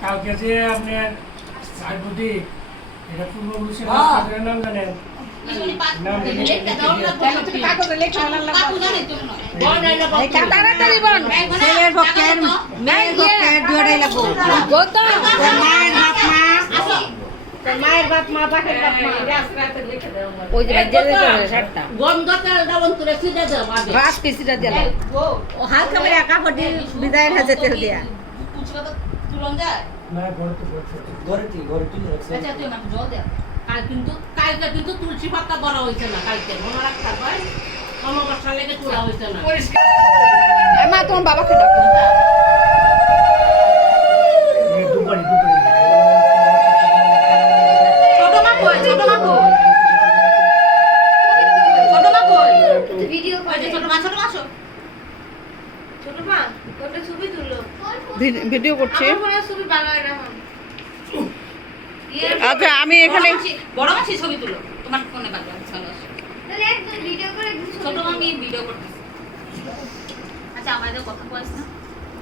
কালকে যে আপনার সাইবুদি এটা পূর্ব পুরুষের নাম জানেন মায়ের বাপ মা বাপের বাপ মা ওই যে হালকা করে কাপড় দিয়ে বিদায় না যেতে দেয়া কালকে কিন্তু তুলসী পাতা বড় হয়েছে না কালকে মনে রাখতে হয় অমাবস্যা লেগে তোলা হয়েছে না মা তোমার বাবাকে ডাকো ছোট মা কই ছোট মা কই ছোট মা কই ভিডিও করে ছোট মা ছোট মা আসো ছোট মা কত ছবি তুললো ভিডিও করছি আমার মনে হয় ছবি ভালো হয় না আচ্ছা আমি এখানে বড় মাসি ছবি তুলো তোমার ফোনে বাজে ভালো আছে তাহলে একদম ভিডিও করে দিচ্ছি ছোট মামি ভিডিও করতেছে আচ্ছা আমাদের কথা বলছ না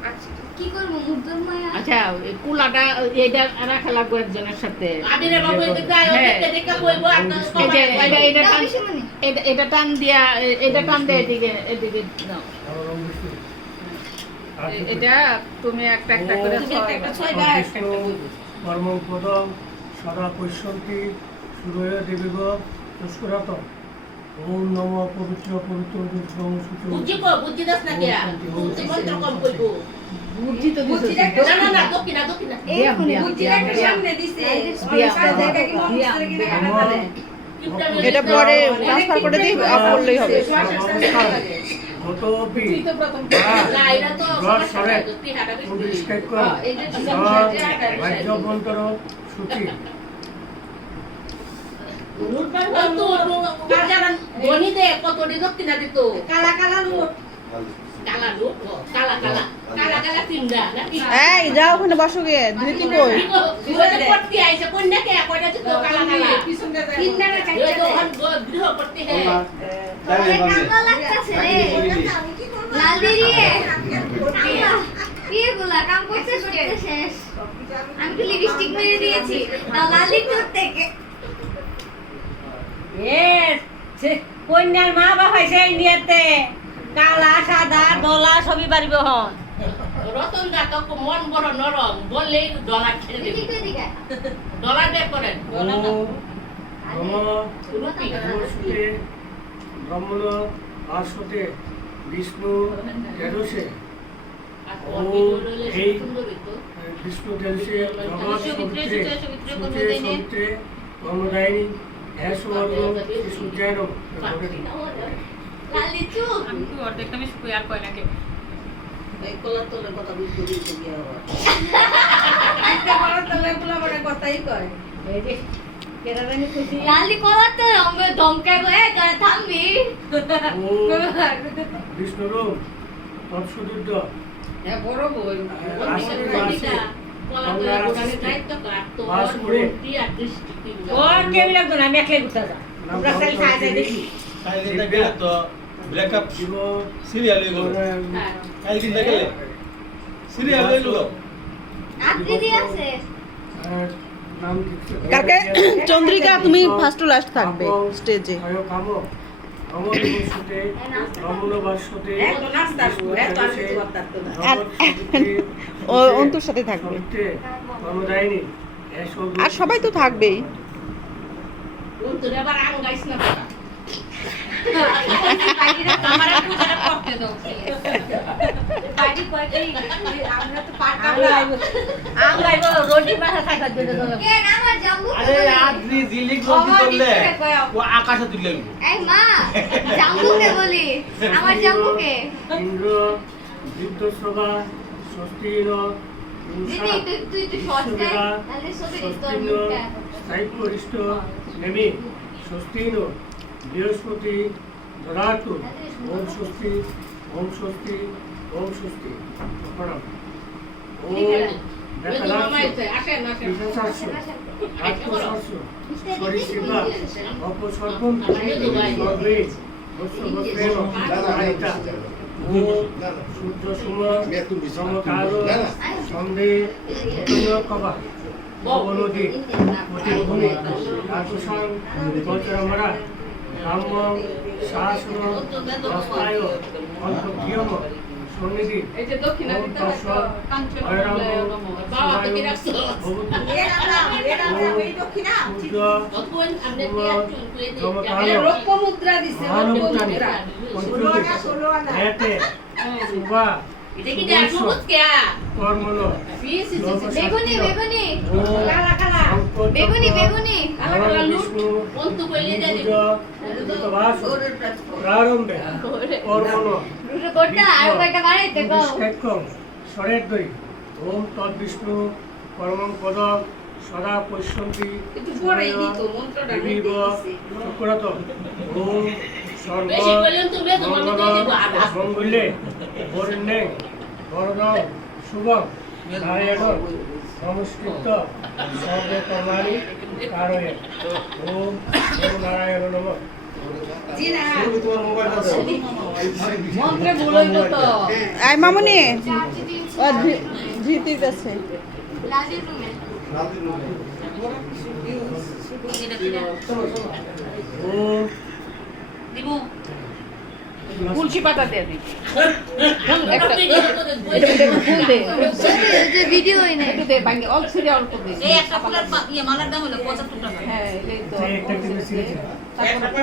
আচ্ছা কি করব মুদ্রার মায়া আচ্ছা কুলাটা এইটা রাখা লাগবে একজনের সাথে আদিরে বাবু এদিকে আয় দেখতে দেখতে কইবো এটা টান দিয়া এটা টান দেয় এদিকে এদিকে নাও এটা তুমি একটা একটা করে কর্মপদ সদা পৈশন্তি সুরয় দেবীগ পুষ্করাত ওম নম পবিত্র পবিত্র দুর্গম সূত্র বুদ্ধি দাস না কে বুদ্ধি মন্ত্র কম কইবো বুদ্ধি তো দিছো না না না দক্ষিণা দক্ষিণা এই বুদ্ধিটাকে সামনে দিছে এটা পরে ট্রান্সফার করে দিই অফ করলেই হবে গতপি না এটা তো সমস্যা তুই হাঁটা পুরস্কার কর রাজ্যবন্তর সূচি কত দক্ষিণা দিত কালা কালা লুট কালা লুট কালা কালা কালা কালা তিনটা নাকি এই যাও ওখানে বসো গিয়ে দিদি কই পটকি আইছে কোনটা কে কয়টা দিত কালা কালা তিনটা না এই তো গৃহ পটকি হে কামলা লাগতাছে রে লাল দিয়ে বিয়ে গুলা কাম করতে করতে শেষ আমি তো লিপস্টিক মেরে দিয়েছি না লাল লিপস্টিক থেকে কন্যার মা বাবা হয়েছে ইন্ডিয়াতে কালা সাদা দলা সবই পারিব হন রতন দা তো মন বড় নরম বললেই ডলার ছেড়ে দিবি এদিকে এদিকে ডলার বের করেন ব্রহ্মণ আসতে বিষ্ণু তেরোশে বিষ্ণু তেরোশে সবিত্রে ব্রহ্মদায়িনী সূর্যায়ন লালি চুপ আমি তো অর্ধেকটা মিস কই আর কয় নাকি এই কলার তোলে কথা বুঝতে দিতে কি হবে এই যে কেরাদানি খুশি লালি কলার তো রঙে ধমকা গয়ে গায়ে থামবি বিষ্ণুরূপ তৎসুদুদ্ধ হ্যাঁ বড় বই ও কেউ লাগতো না আমি একলাই ঘুরতে যা আমরা খালি খাওয়া যায় দেখি ব্রেকআপ সিরিয়াল হয়ে গেল কালকে দেখলে সিরিয়াল হয়ে গেল আপনি দিয়ে আছে কালকে চন্দ্রিকা তুমি ফার্স্ট টু লাস্ট থাকবে স্টেজে ও অন্তুর সাথে থাকবে আর সবাই তো থাকবেই তোর আবার আং গাইছ না আমার পূজাটা করতে দাও পার্টি পার্টি আমরা তো পার্টি আং গাইব রোটি মাথা থাকার জন্য কে আমার জাম্বু আরে আদ্রি জিলিক বলতে বললে ও আকাশে তুলে গেল এই মা জাম্বুকে বলি আমার জাম্বুকে ইন্দ্র বিদ্যসভা স্বস্তির দিদি তুই তো শর্ট দে তাহলে সবে তোর মুখটা সাইকোরিষ্ট নেমি স্বস্তির বৃহস্পতি ধরাতু ওম স্বস্তি ওম স্বস্তি ওম স্বস্তি প্রণাম ওম সরিষিবা অপসর্পম সর্বে বৎসবৎসেন সূর্য সুম সমকালো সন্ধে কবা অবনদী প্রতিভূমি রাজসং গোচরমরা ব্রাহ্ম শাসন অস্থায় অন্তর্গিয়ম সন্নিধি এই যে দক্ষিণাদিতে কাঞ্চন বাবা থেকে রাখছো রৌপ্য মুদ্রা দিছে বেগুনি বেগুনি কালা কালা বেগুনি বেগুনি প্রারম্ভে কোটা আর কয়টা বানাইতে গো স্বরের দই ওম তদ্বিষ্ণু পরমং পদম সদা পশ্যন্তি একটু পরেই দিত মন্ত্রটা শুক্রত ওম সর্ব বেশি বলেন তুমি তোমার মতো দিব আদা মঙ্গলে বরণ্যে বরদম শুভম নারায়ণ নমস্কৃত সর্বে কর্মাণি কারয়ে ওম নারায়ণ নমঃ জিনা তোমার মোবাইলটা দাও মন্ত্রে বলই তো আই মামুনি ও জিতির কাছে লাজের রুমে ওম দিমু তুলসী পাতা দিয়ে দিই একটা ফুল দে যে ভিডিও এনে একটু দে ভাঙে অল্প ছিড়ে অল্প দে এই একটা ফুলের মালার দাম হলো 75 টাকা হ্যাঁ এই তো একটা কিন্তু সিলেছে হ্যাঁ।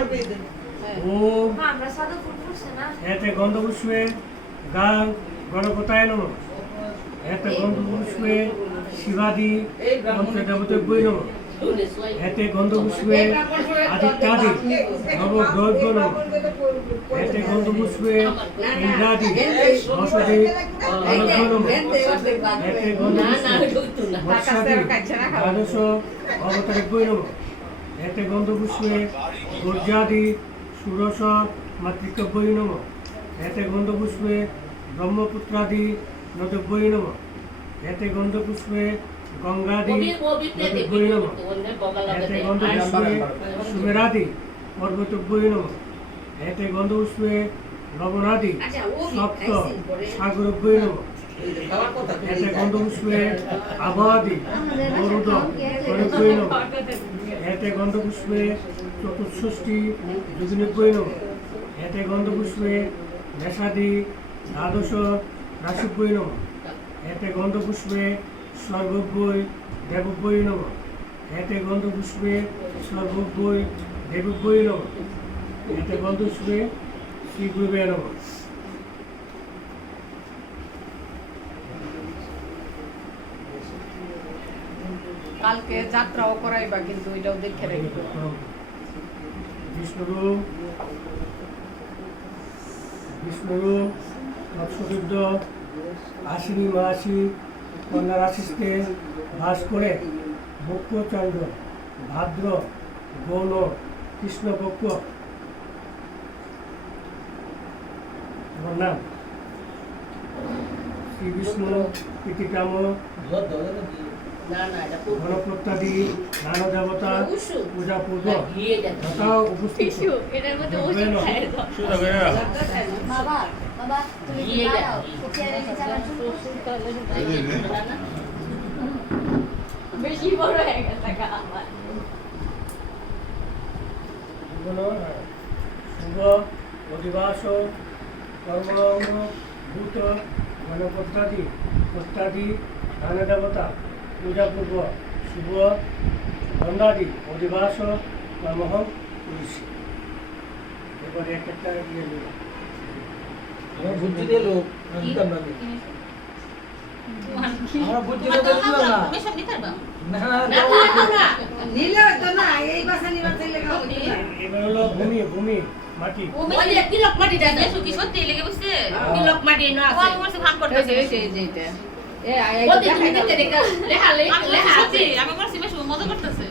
ওম আমরা সাদা ফুল ফুটছে না এতে গন্ধপুষ্পে গাং গণপতায় নমঃ এতে গন্ধপুষ্পে শিবাদি মন্ত্র দেবতাভ্যই নমঃ এতে গন্ধপুষ্পে আদিত্যাদি নবগ্রহ নমঃ এতে গন্ধপুষ্পে ইন্দ্রাদি দশদে অনঘ্য নমঃ এতে গন্ধপুষ্পে মৎস্যাদি দ্বাদশ অবতারিভ্যই নমঃ এতে গন্ধপুষ্পে গর্জাদি ষোড়শ মাতৃকভ্যই নমঃ এতে গন্ধপুষ্পে ব্রহ্মপুত্রাদি নদভ্যই নমঃ এতে গন্ধপুষ্পে গঙ্গাদি নদভ্যই নমঃ এতে গন্ধপুষ্পে সুমেরাদি পর্বতভ্যই নমঃ এতে গন্ধপুষ্পে লবণাদি সপ্ত সাগরভ্যই নমঃ এতে গন্ধপুষ্পে আবাদি গরুদ গণভ্যই নমঃ এতে গন্ধপুষ্পে চতুষ্ষষ্ঠী যোগিনীভ্যই নমঃ এতে গন্ধপুষ্পে মেষাদি দ্বাদশ রাশিভ্যই নমঃ এতে গন্ধপুষ্পে সর্বভ্যই দেবভ্যই নমঃ এতে গন্ধপুষ্পে সর্বভ্যই দেবভ্যই নমঃ এতে গন্ধপুষ্পে শ্রীগুরুবে নমঃ কালকে যাত্রাও করাইবা কিন্তু এটাও দেখে রাখবে বিষ্ণুরূপ বিষ্ণুরূপ মৎস্যযুদ্ধ আশ্বিনী মাসি কন্যা রাশিতে বাস করে মুখ্যচন্দ্র ভাদ্র গৌণ কৃষ্ণপক্ষ আমার নাম শ্রী বিষ্ণু প্রীতিকাম না না এটা ঘনপ্রত্যাদি নানা দেবতা পূজা পূর্ব ঘিয়ে যাচ্ছে যথা উপস্থিত এটার মধ্যে যোগবেন বাবা বাবা তুমি কি ঘিয়ে দাও যাচ্ছে চেয়ারে নিচে আবার বেশি বড় হয়ে গেছে আমার শুভ অধিবাস কর্ম ভূত গণপত্যাদি প্রত্যাদি নানা দেবতা পূজা পূর্ব শুভ গন্ধাদি অধিবাস কর্মহং করিছি এবারে একটা ইয়ে নিলাম। আমার বুদ্ধি দিল দিতাম না আমার বুদ্ধি দিল না তুমি সব নিতে পারবা না না না নিলে হয়তো না এই বাসা নিবার চাইলে এবার হলো ভূমি ভূমি মাটি ওই যে তিলক মাটি দেন দেখো কি সত্যি লেগে বসছে তিলক মাটি না আছে আমি মনে ভান করতেছি ওই দেখতে দেখতে লেখা লেখা আছে আমি মনে বেশ মজা করতেছে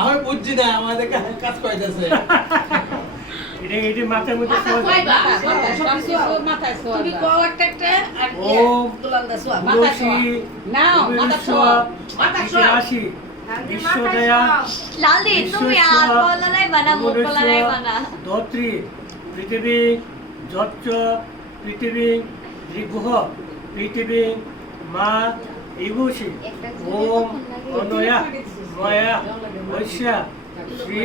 আমার বুদ্ধি না আমাদের কাজ কইতাছে এটা মাথার মধ্যে মাথা কইবা মাথায় সোয়া তুমি কও একটা একটা আর ওম তুলাল দা সোয়া মাথা তুলসী নাও মাথা সোয়া মাথা সোয়া রাশি বিশ্বদয়া লাল দি তুমি আর বললাই বানা মুখ বললাই বানা ধত্রী পৃথিবী যচ্চ পৃথিবীং ঋগুহ পৃথিবীং মা ইগুষি ওম অনয়া ময়া ঐশা শ্রী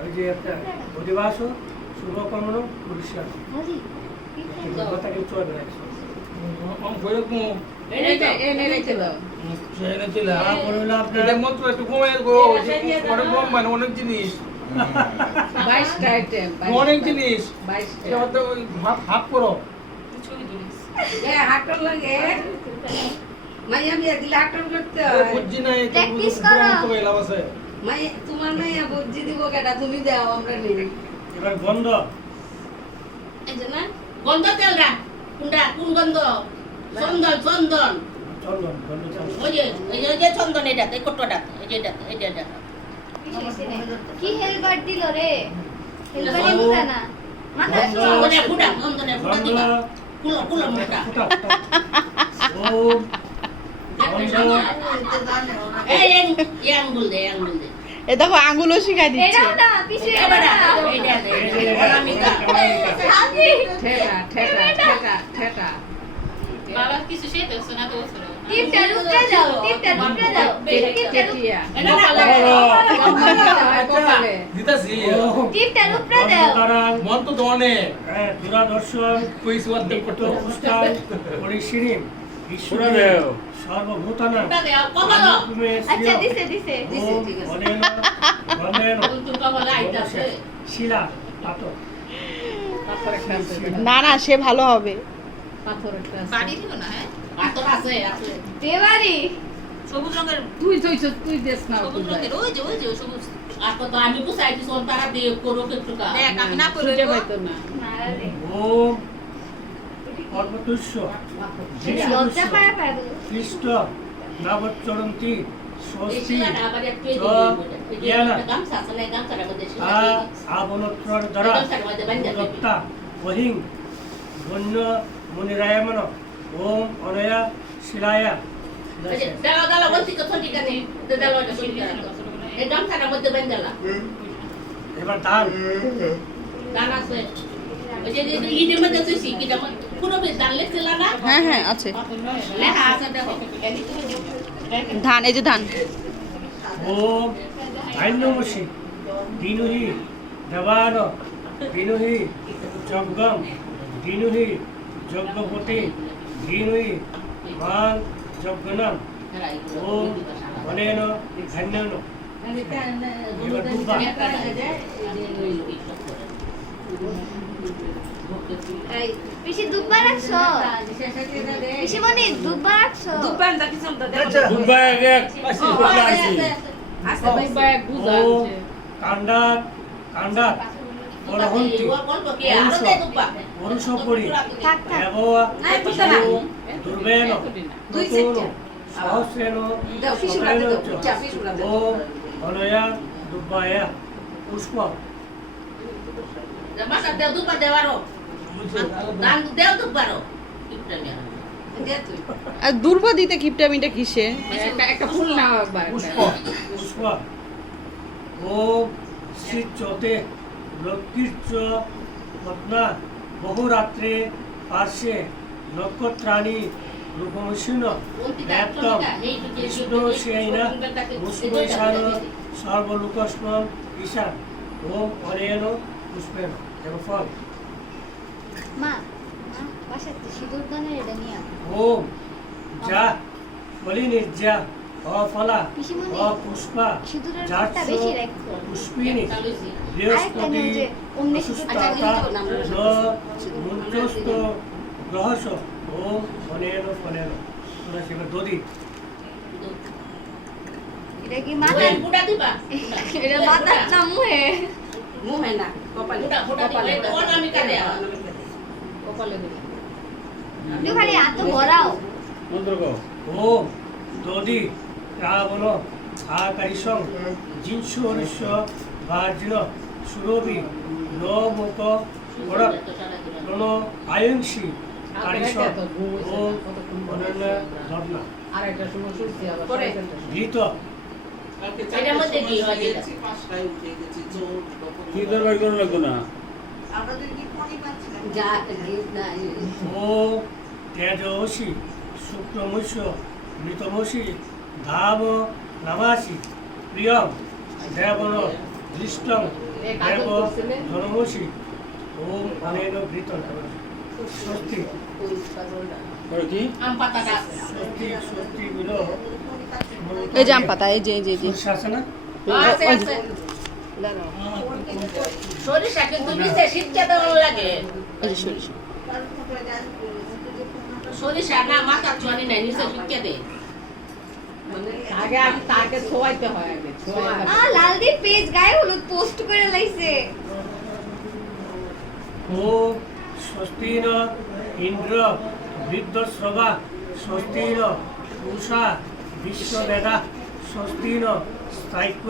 ওই যে একটা অধিবাস শুভকর্মণ পুরুষা কথা কেউ চলবে না তারপরে হলো আপনার অনেক জিনিস 22টা আইটেম অনেক জিনিস 22টা এটা হয়তো ওই ভাগ করো হাটর লাগে মাইয়া বিয়া দিলে হাটর করতে বুঝছি না এই Practice করো। তো এলাম আছে মাইয়া তোমার মাইয়া বুঝি দিব কেটা তুমি দাও আমরা নেই এবার গন্ধ এই যে না গন্ধ তেলরা কোনটা কোন গন্ধ চন্দন চন্দন চন্দন গন্ধ চন্দন ওই যে এই যে চন্দন এটা এই কট্টটা এই যে এটা কি হেলবার দিল রে হেলবার দিল না মাথা চন্দনে ফুটা গন্ধ দিবা কুলো মোটা ফুটা ওম গন্ধ এই আঙ্গুল দে এ দেখো আঙ্গুলও শিখাই দিচ্ছে এটাও না পিছে এবারে এটা এইটা অনামিকা আমি ঠেটা ঠেটা ঠেটা ঠেটা বাবা কিছু শেখে শোনা তো শোনো টিপটা রুপটা দাও টিপটা রুপটা দাও কেটিয়া এটা না কপালে দিতাছি ওম টিপটা রুপটা দাও গন্ধকারাং মন তো দনে দূরাদর্শন কইস ওয়াদ নিকট পুষ্টাং পরিশিরিম পুরা দেও। সর্বভূতানাং এটা দাও কপাল আচ্ছা দিছে ওম অনেন গন্ধেন তুই কপাল আইতাছে শিলা পাথর না না সে ভালো হবে বাড়ি দিব না হ্যাঁ পাথর আছে দেবারি সবুজ রঙের তুই দেশ না সবুজ রঙের ওই যে সবুজ আর তো আমি বুঝাইছি সোন তারা দিয়ে করো একটু কা দেখ আমি না করে খুঁজে পাইতো না মারারে ওম পর্বতুষ্য লজ্জা পায় পায় খ্রিস্ট নবচরন্তি এই স্বস্তি শিলাটা আবার একটু এই গামছা আছে না গামছাটা মধ্যে শিলা তা আবনত্রর দ্বারা গামছার মধ্যে বান্ধা দিবি দত্তা বহিং ধন্য মুনিরায়মন ওম অনয়া শিলায়া দালা বলছি কথা ঠিক আছে দালা এটা শিলা এই গামছাটার মধ্যে বান্ধালা এবার দান দান আছে ওই যে ইটের মধ্যে তুই শিকিটা পুরো বেশ দান লেখছিল না হ্যাঁ হ্যাঁ আছে লেখা আছে দেখো ধান এই যে ধান ওম ধান্যমসি দিনুহি দেবান দিনুহি যজ্ঞম দিনুহি যজ্ঞপতি দিনুহি মান যজ্ঞনম ওম অনেন ধান্যন এবার দুব্বা পিছে দুব্বা রাখছো পিছে মনি দুব্বা রাখছো দুপানটা কি সমতা দেখ দুবাই আগে আসি আস্তে দুপায় বুঝা ওম কান্ডার কান্ডার পরহন্তি বলবো কি আরো দে দুব্বা পুরুষপরি থাক থাক এব নাই বুঝা না দুর্বেন দুই ততুন সেটটা। সহস্রেন দাও ফিশুলা দে দাও চা ফিশুলা দে ওম অনয়া দুব্বায়া পুষ্প মাথা দেও দুব্বা দেওয়ারো দান দেও দুব্বারো কিপটা নিয়া দে তুই আর দুর্বা দিতে কিপটামিটা কিসে একটা ফুল নাও একবার পুষ্প পুষ্প ওম শ্রীচতে লক্ষ্মীর্চ পদ্মা বহুরাত্রে পার্শ্বে নক্ষত্রাণী রূপমসীন ব্যাপ্তম বিষ্ণু সেনা মুষ্মৈশান সর্বলোকস্ম ঈশান ওম অনেন পুষ্পেন এবং ফল মা বাসাতে সিঁদুর দানের এটা নিয়ে ওম যা ফলিনির্যা অফলা পিসিমণি, অপুষ্পা সিঁদুরের যাচ্ছ পাতা বেশি রাখো পুষ্পিনী আরেকটা বৃহস্পতি নিয়ে যে অমনি অসুস্থতা মুঞ্চস্ত গ্রহস ওম ফনেন ফনেন তোরা সেবার দদি এটা কি মাথা ফুটা দিবা এটা মাথার না মুহে মুহে না কপালে ফুটা দিবা এই তো অনামিকা দেয়া কপালে দে তুই খালি এত ভরাও মন্ত্র কো ওম দদি রাবণ আকারিসং জিনসু হরিষ্য বার্জিন সুরভি নমুক ওড়ক প্রণ আয়ংসি কারিসং ওম অনন্য ধর্ণা আর একটা সময় শুনছি আবার পরে। গীত এটার মধ্যে কি হয় যেটা কি দরবার করো লাগতো না যা গিফট নাই ও তেজসী শুক্রমস্য মৃতমসী ধাম নামাসি প্রিয়ম দেবন দৃষ্টং দেব ধনমসি ওম অনেন ঘৃতন স্বস্তি আর কি আম পাতাটা আছে স্বস্তি স্বস্তি গুলো এই জাম পাতা এই যে সরষে আছে না আছে আছে সরিষা কিন্তু নিচে শীতকে দেওয়া লাগে এই যে সরিষা। সরিষা না মাথা চুয়ানি নাই নিচে শীতকে দে আগে আমি তাকে ছোয়াইতে হয় আগে লাল দি পেজ গায়ে হলুদ পোস্ট করে লাইছে ও স্বস্তি ন ইন্দ্র বৃদ্ধশ্রবা স্বস্তি ন উষা বিশ্ববেদা স্বস্তি ন স্থায়িত্ব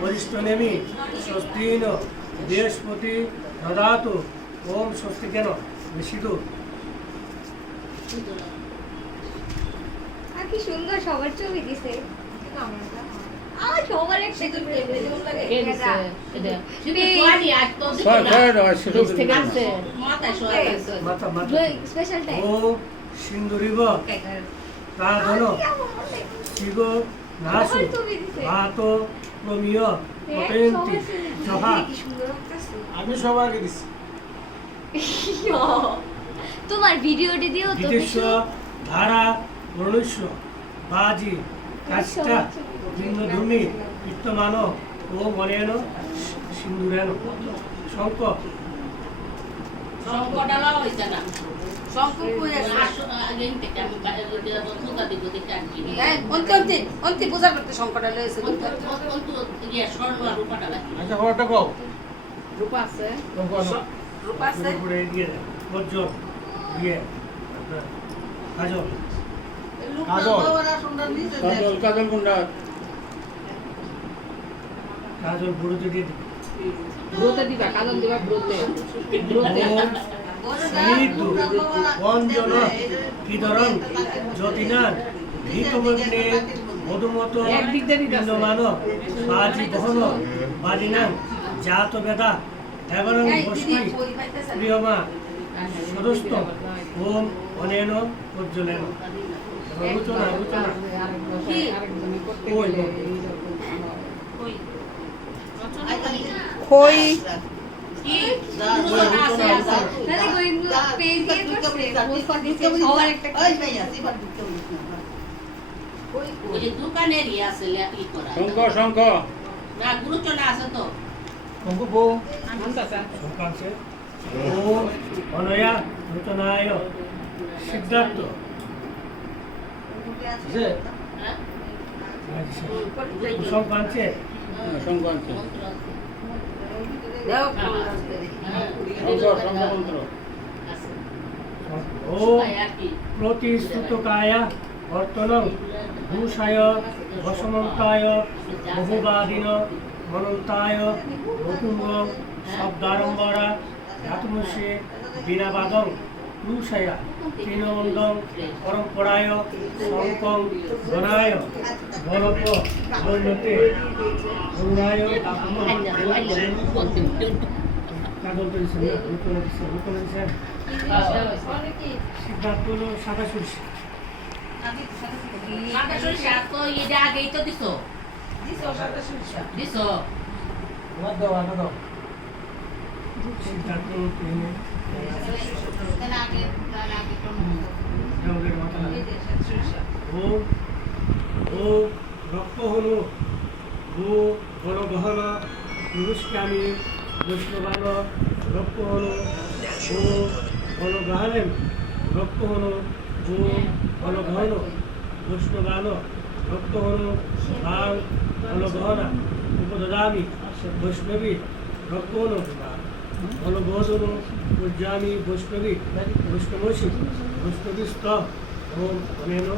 বরিষ্ঠনেমি স্বস্তি ন বৃহস্পতি দদাতু ওম স্বস্তি কেন নিষিদ্ধ আর কি সুন্দর সবার ছবি দিছে আমার সবার একটা কে দিছে এটা কিন্তু চুয়ানি আজ তো ছয় ছয় দাও সেটা থেকে আছে মাথায় শোয়াইছে মাথা মাথা স্পেশাল টাইম ও সিন্দুরিব প্রাধন শিব নাসু ভাত প্রমিয় প্রপয়ন্তি জহা কি সুন্দর লাগতেছে আমি সবাইকে দিছি তোমার ভিডিওটি দিও তো বিদেশ ধারা বর্ণস্য বাজি কাষ্টা ভিন্নধর্মী বিত্তমান ও মনেন সিন্দুরেন শঙ্ক সংকটালা হইছে না সংকট কই আছে আগে থেকে আমি বাইরে সুতা দিব দেখতে আসছি অন্তি পূজা করতে সংকট লয়েছে কিন্তু ইয়ে স্বর্ণ আর রূপাটা লাগে আচ্ছা হওয়াটা কও রূপা আছে রূপা আছে উপরে দিয়ে বজ্র দিয়ে আপনার কাজল কাজল কাজল কোনটা কাজল বুড়োতে দিয়ে দিবে ব্রতে দিবা কাজল দিবা ব্রতে স্নিগ্ধ অঞ্জন কিদরং জ্যোতিনাথ ঘৃতমগ্নে মধুমত একদিক দিয়ে দিতেছে। বিন্দমান বাজি বহন বাজিনাং জাত বেদা এবং বস্মৈ প্রিয়মা সদস্ত ওম অনেন প্রজ্বলেন রুচনা রুচনা খই কি নালে গোবিন্দ পেজ দিয়ে করছে পোস্ট দিছে সবার একটা ওই যে দোকানেরই আছে ই করা শঙ্খ শঙ্খ না গুরুচনা আছে তো শঙ্খ বউ সংকাংশে ওম অনয়া নূতনায় সিদ্ধার্থ যে হ্যাঁ সংকাংশে শঙ্খ আছে হ্যাঁ শঙ্খ শঙ্খ মন্ত্র ওম প্রতিশ্রুতকায় বর্তনং ভূষায় বসমন্তায় বহুবাদিন মনন্তায় নতুঙ্গ শব্দারম্বরা ধাতুমসে বীণাবাদং পুরুষায়া তৃণমন্দং পরম্পরায় শঙ্কং গণায় বরপ বৈনতে গৌরায় কাজল তো দিচ্ছেন না নূতন দিচ্ছেন সিদ্ধার্থ হলো সাদা সরষে সাদা সরিষা তো এটা আগেই তো দিছো দিছো সিদ্ধার্থ প্রেমে দেওয়ালের মাথা লাগে ও ও রক্ত হলো গো গণগহন পুরুষকামী বৈষ্ণবান রক্ত হলো ও গণগহনেন রক্ত হলো ও গণগহন বৈষ্ণবান রক্ত হলো ভাং গণগহনা উপদদামি বৈষ্ণবী রক্ত হলো গণগহন পূজামি বৈষ্ণবী বৈষ্ণবসী বৈষ্ণবী স্থ ওম অনেন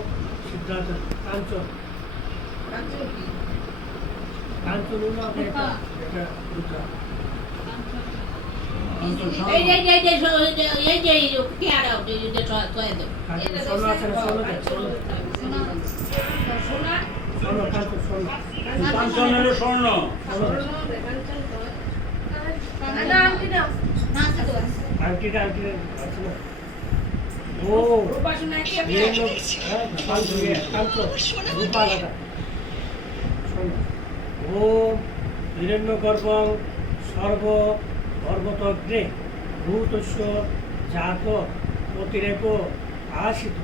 সিদ্ধার্থ কাঞ্চন কাঞ্চন হলো এটা দুটা এই যে কি আর এই যে ছয় দাও কাঞ্চন সোনা আছে না সোনা দেয় সোনা সোনা কাঞ্চন সোনা কাঞ্চনের স্বর্ণ সোনা নাম কি নাম না আছে তো আছে। আংটিটা আছে না? ও হিরণ্য রূপা দাদা ও হিরণ্যগর্ভং সর্ব গর্ভতগ্রে ভূতস্য জাত অতিরেক আশিত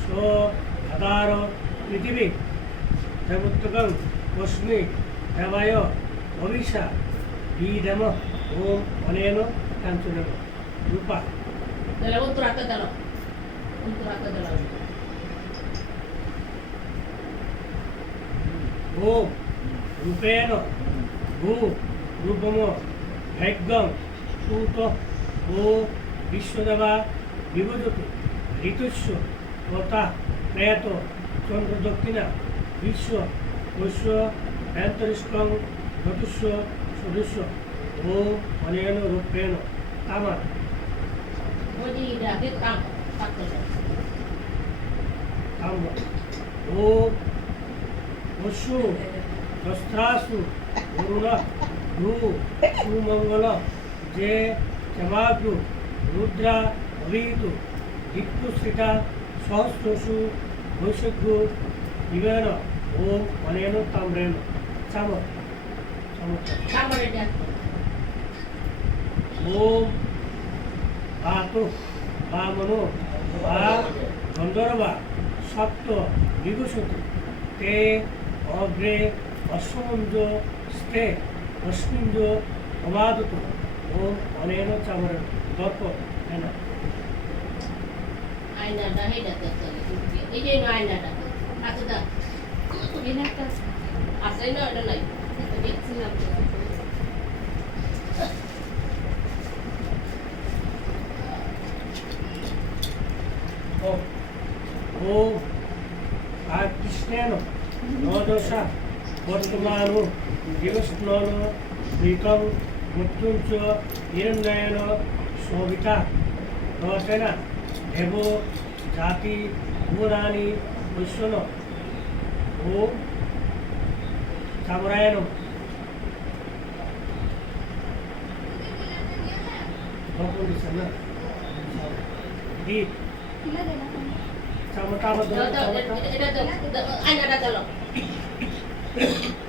স আধার পৃথিবী দেবোত্তকং কস্মি দেবায় অভিষা বিধম ওম অনেন কাঞ্চন রূপা তাহলে উত্তর হাতে দিল উত্তর হাতে দিল ও রূপেণ ভূ রূপম ভাগ্যং সুত ও বিশ্বদেবা বিভজত ঋতুস্য তথা প্রয়াত চন্দ্র দক্ষিণা বিশ্ব বৈশ্য অন্তরিষ্কং চতুষ্য সদস্য ও অনেন রূপেণ তামার ওই যে রাতে কাম থাকতে তাম্র ও অশ্ব দস্ত্রাসু অরুণ ভূ সুমঙ্গল যে চমাগ্রু রুদ্রা অভিহিত দীপ্তশ্রিতা সহস্রসু বৈশগ্য বিবেন ও অনেন তাম্রেণ চামর সামনে দেখ ওম বাতু বা মনো বা গন্ধর্বা সপ্ত বিভূষত তে অগ্রে অশ্বমঞ্জ স্থে অস্মিঞ্জ অবাদত ওম অনেন চামর দর্প হ্যাঁ না আয়নাটা হেডাতে চলে এই যে আয়নাটা আচ্ছা দা এখানে একটা আছে। আছে না এটা নাই দেখছিলাম তো। ও আর কৃষ্ণেন নদশা বর্তমান দিবস্নন মৃতং মৃত্যুঞ্চ হিরণ্যয়ন শোভিতা রচনা দেব জাতি ভুবনানি বৈশ্বন ও চামরায়ণ ভগবান দিচ্ছেন না দ্বীপ চামড়া আবার ধরো, চামড়াটা। এটা আয়নাটা দিল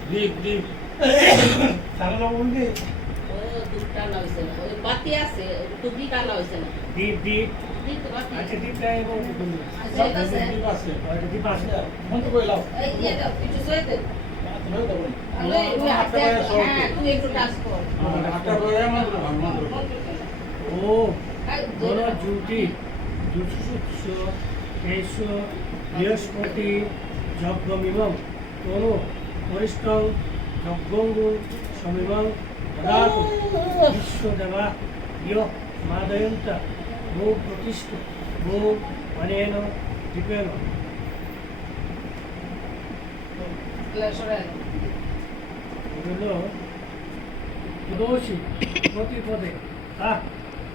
দীপ দীপ তারা লবঙ্গে ও দুধ টানা হয়েছে না ওই বাতি আছে টুপি টানা হয়েছে না দ্বীপ দ্বীপ দিতে বাতি আচ্ছা দ্বীপটা এবং দীপ আছে দ্বীপ আছে মন তো কইলাও এই এটা কিছু সইতে তুমি দাও আরে ওই হাতে হ্যাঁ তুই একটু টাচ কর হাতটা বয়ে মন্ত্র মন্ত্র ও বড় জ্যোতি দুঃসুৎস কেশ বৃহস্পতি যজ্ঞমিমং তনু পরিষ্টং যজ্ঞঙ্গু সমিমং দদাতু বিশ্বদেবা ইয় মাদয়ন্ত গো প্রতিষ্ঠ গো অনেন দীপেন এগুলো তুলসী প্রতিপদে তা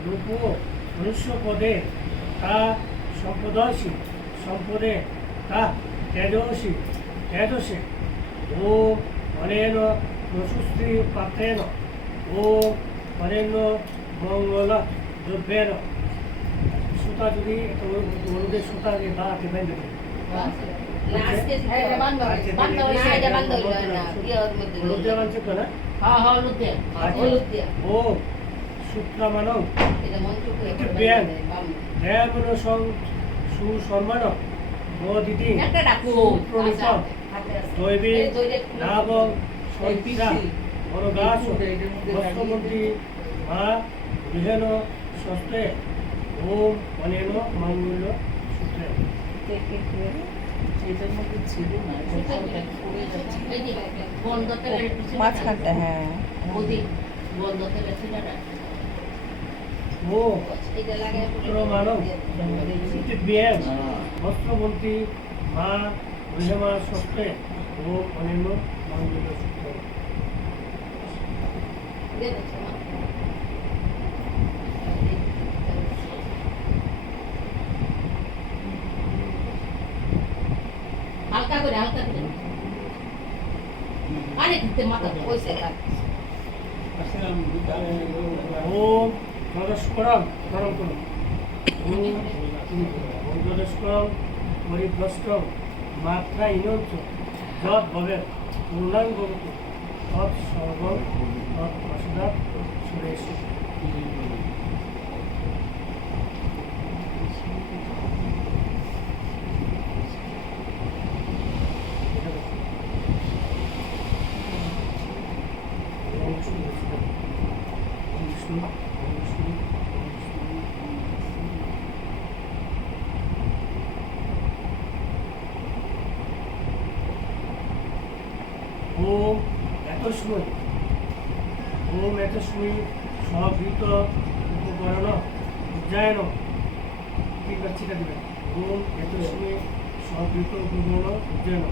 রূপ মনুষ্য পদে তা সম্পদসী সম্পদে তা তেজসী তেজসে ও অনেন প্রশস্তি পাত্রেন ও অনেন মঙ্গল দ্রব্যেন সুতা যদি হলুদের সুতা আগে বা আগে বেঁধে দেয় আজকে বন্ধ বন্ধ হইছে এটা বন্ধ হইল না ইয়ের মধ্যে হলুদ দিয়ে বানছে তো না হ্যাঁ হলুদ দিয়ে হলুদ দিয়ে ও শুক্রামানং এটা মন্ত্র করে ব্যায়াম দেয়ামন সুসম্মান মোদিতি একটা ডাকু প্রণীতম দৈবী নাম সন্তিরা বরগাস বস্ত্রমন্ত্রী মা গৃহেন স্বস্তে ওম অনেন মঙ্গল সূত্রে বন্ধ তেলের পিছনে মাঝখানটা হ্যাঁ মোদি বন্ধ তেলের ছিলাটা ও এটা লাগায় পুত্র মানব ব্যায়াম বস্ত্রমন্ত্রী মা গৃহমা স্বস্তে ওম অনেন মঙ্গল সূত্রে হালকা করে আরে দিতে মাথা কইছে কাট আসলাম বিকালে ওম নরস্করম গরম করুন অন্তরস্করম পরিভ্রষ্টম মাত্রা ইনঞ্চ যৎ ভবেন পূর্ণাঙ্গ তৎ সর্বম তৎ প্রসাদাৎ সুরেশ। ওম এতস্মৈ সবৃত উপকরণ উজ্জায়ন ঠিক আছে দিবেন। ওম এতস্মৈ সবৃত উপকরণ উজ্জায়ন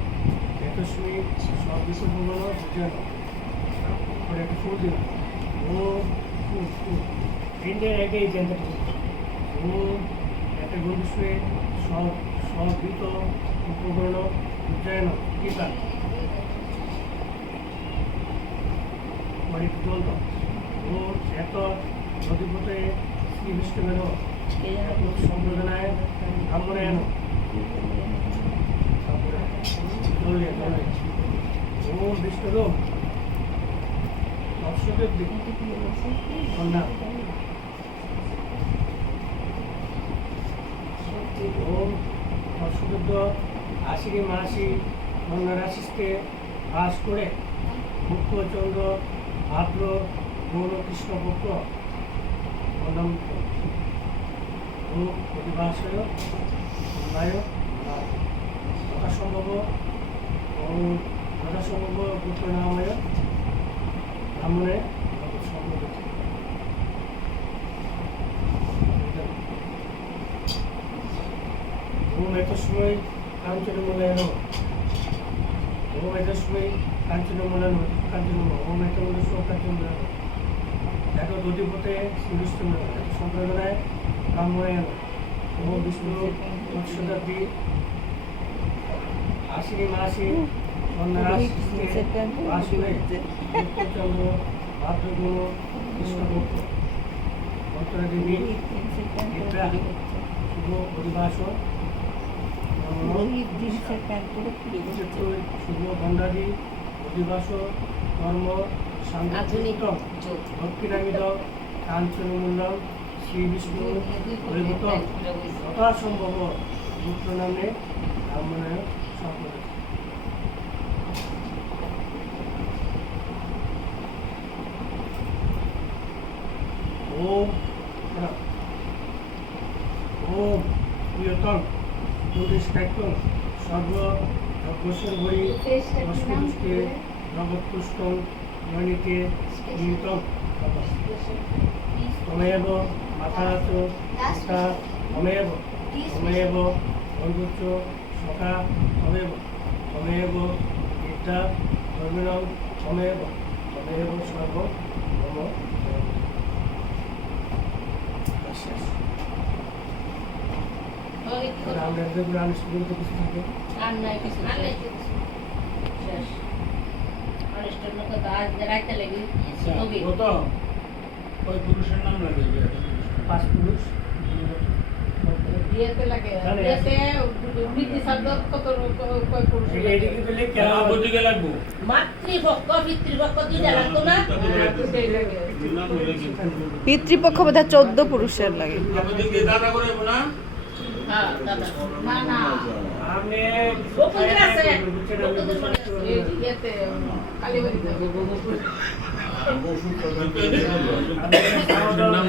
সবৃত উপকরণ উজ্জায়ন পরে একটা ফুল দিবেন। ওম তিনটের আগে এই জায়গাটা ওম একটা গন্ধুষ্মে সবৃত উপকরণ উজ্জায়ন টিকা জল ও এত নদীপথে শ্রী বিষ্ণুবের সম্প্রদায় ব্রাহ্মণায়ন ওম বিষ্ণুর অশ্বদেব কন্যা ওম অশ্বদেব আশিরি মাসি কন্যা রাশিতে বাস করে মুখ্যচন্দ্র ভাদ্র গৌর কৃষ্ণপক্ষ অনম প্রতিভাসয় যথাসম্ভব পুত্রনাময় ব্রাহ্মণে ওম এতস্মৈ কাঞ্চনমূলায় নমঃ ওম এতস্মৈ কাঞ্চনমূলায় নমঃ কাঞ্চনমূল ওম এতমূলস্য কাঞ্চনমূলায় নমঃ এত দধিপথে শ্রীবিষ্ণু সম্প্রদায় ব্রাহ্মণায় নমঃ ওম বিষ্ণু মৎস্যদাব্দী আশ্বিনী মাসে চন্দ্র ভাদ্রগুণ কৃষ্ণপক্ষ অন্তরাদেবী বিদ্যা শুভ অধিবাস শুভ গন্ধাদি অধিবাস কর্ম শান্তিতম দক্ষিণামিদ কাঞ্চনমূল্যম শ্রী বিষ্ণু হরিভূতম যথাসম্ভব পুত্র নামে ব্রাহ্মণায় সম্প্রদায়। ওম ওম প্রিয়তম পুরস্কারতম সর্ব যজ্ঞস্বরী বস্তুদুষ্টে জগৎপুষ্টম মণিতে নিহিতম তমেব মাতারাচ পিতা তমেব বন্ধুচ্চ সখা তমেব বিদ্যা ধর্মিণম তমেব সর্ব মম শেষ। আমরা আনুষ্ঠানিক কিছু থাকে আর নাই কিছু শেষ অনুষ্ঠান তো আজ রাইতে লাগি নবী ও তো ওই পুরুষের নাম লাগে 5 পুরুষ বিয়েতে লাগে বিয়েতে বিধি শব্দ কত কয় পুরুষ এটি কিন্তু লেখা বুঝিকে লাগবো মাতৃপক্ষ পিতৃপক্ষ দুইটা লাগতো না দুইটাই লাগে পিতৃপক্ষ বোধহয় 14 পুরুষের লাগে। আপনাদেরকে দাদা করে না হ্যাঁ দাদা না না আপনি গোকুলের আছে গোকুলের মানে এই ইয়েতে কালীবাড়িতে আপনি নাম